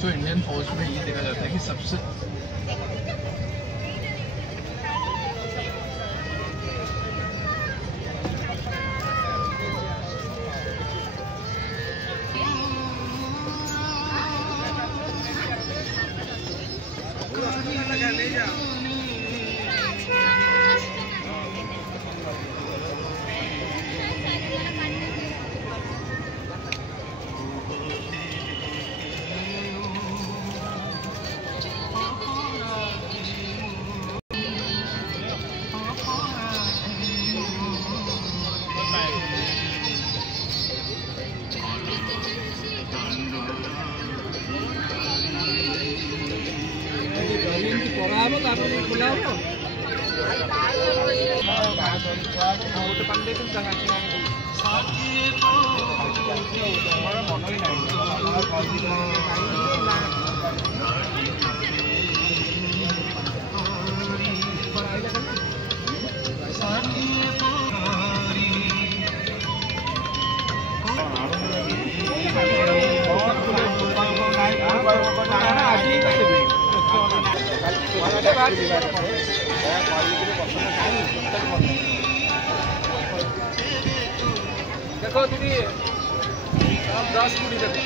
जो इंडियन फौज में ये देखा जाता है कि सबसे देखो दीदी 10 पूरी देखो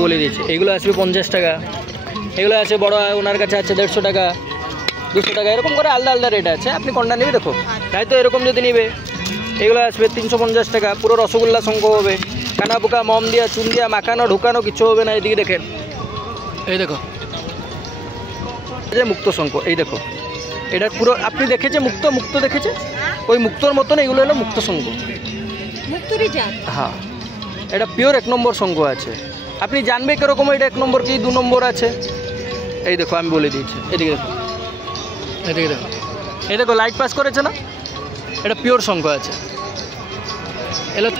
বলে দিয়েছে এগুলো আসবে 50 টাকা, এগুলো আছে বড় ওনার কাছে আছে 150 টাকা 200 টাকা, এরকম করে আলাদা আলাদা রেট আছে। আপনি কোনটা নেবে দেখো, তাই তো এরকম যদি নিবে এগুলো আসবে 350 টাকা। পুরো রসগোল্লা শঙ্খ হবে, কানা পোকা মম দিয়া চুন দিয়া মাখানো ঢুকানো কিছু হবে না। এদিকে দেখেন, এই দেখো এই যে মুক্ত শঙ্খ, এই দেখো এটা পুরো আপনি দেখেছে মুক্ত মুক্ত দেখেছে, ওই মুক্তর মতন এগুলো হলো মুক্ত শঙ্খ। হ্যাঁ, এটা পিওর 1 নম্বর শঙ্খ আছে। আপনি জানবে কিরকম এটা 1 নম্বর কি 2 নম্বর আছে। এই দেখো আমি বলে দিয়েছি, এদিকে দেখো, এদিকে দেখো, এই দেখো লাইট পাস করেছে না, এটা পিওর শঙ্খ আছে। এলো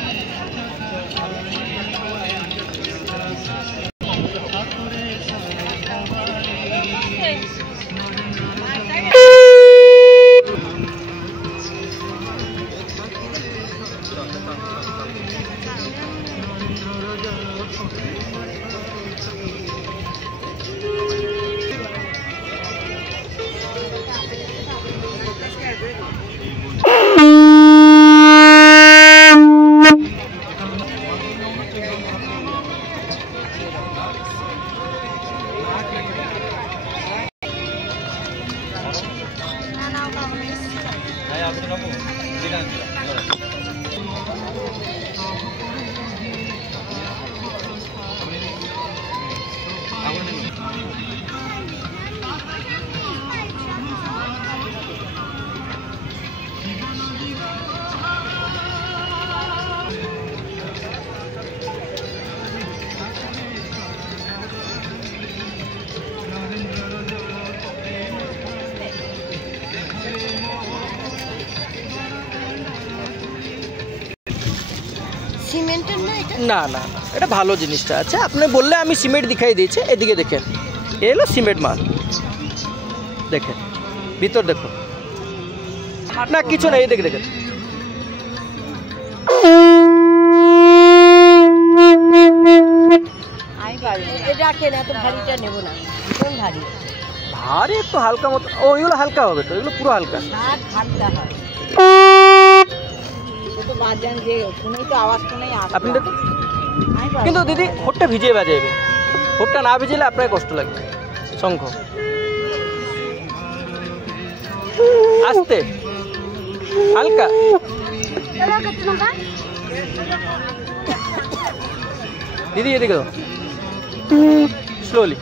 না না না, এটা ভালো জিনিসটা আছে। আপনি বললে আমি সিমেন্ট দেখাই দিয়েছি। এদিকে দেখেন, এলো সিমেন্ট মাল, দেখেন ভিতর দেখো। না কিছু না, এই দেখে দেখে আমি পারি এটা কেন এত ভারীটা নেব না, কোন ভারী? ভারী একটু হালকা মতো। ও এগুলো হালকা হবে তো, এগুলো পুরো হালকা। শাক হালকা হয়, তো বাজান যে শুনেই তো আওয়াজ শুনেই আপনি দেখুন। কিন্তু দিদি হোটটা ভিজিয়ে বাজাইবে, হোটটা না ভিজিলে আপনার কষ্ট লাগবে। শঙ্খ আস্তে হালকা। দিদি এদিকে দাও, স্লোলি।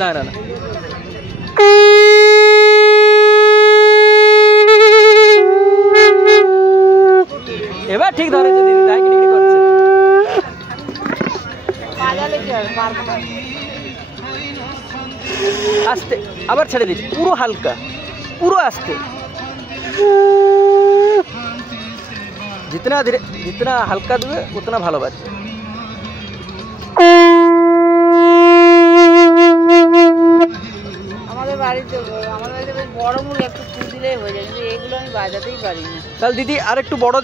না না না, এবার ঠিক ধরেছে দিদি, তাই কিনি করছে। আস্তে আবার ছেড়ে দিচ্ছি, পুরো হালকা, পুরো আস্তে। जितना धीरे जितना हल्का देवे उतना ভালো বাজবে। আমাদের বাড়িতে বেশ বড় মূল একটু ফুল দিলেই হয়ে যায়, কিন্তু এগুলো আমি বাজাতেই পারি না। তাহলে দিদি আর একটু বড়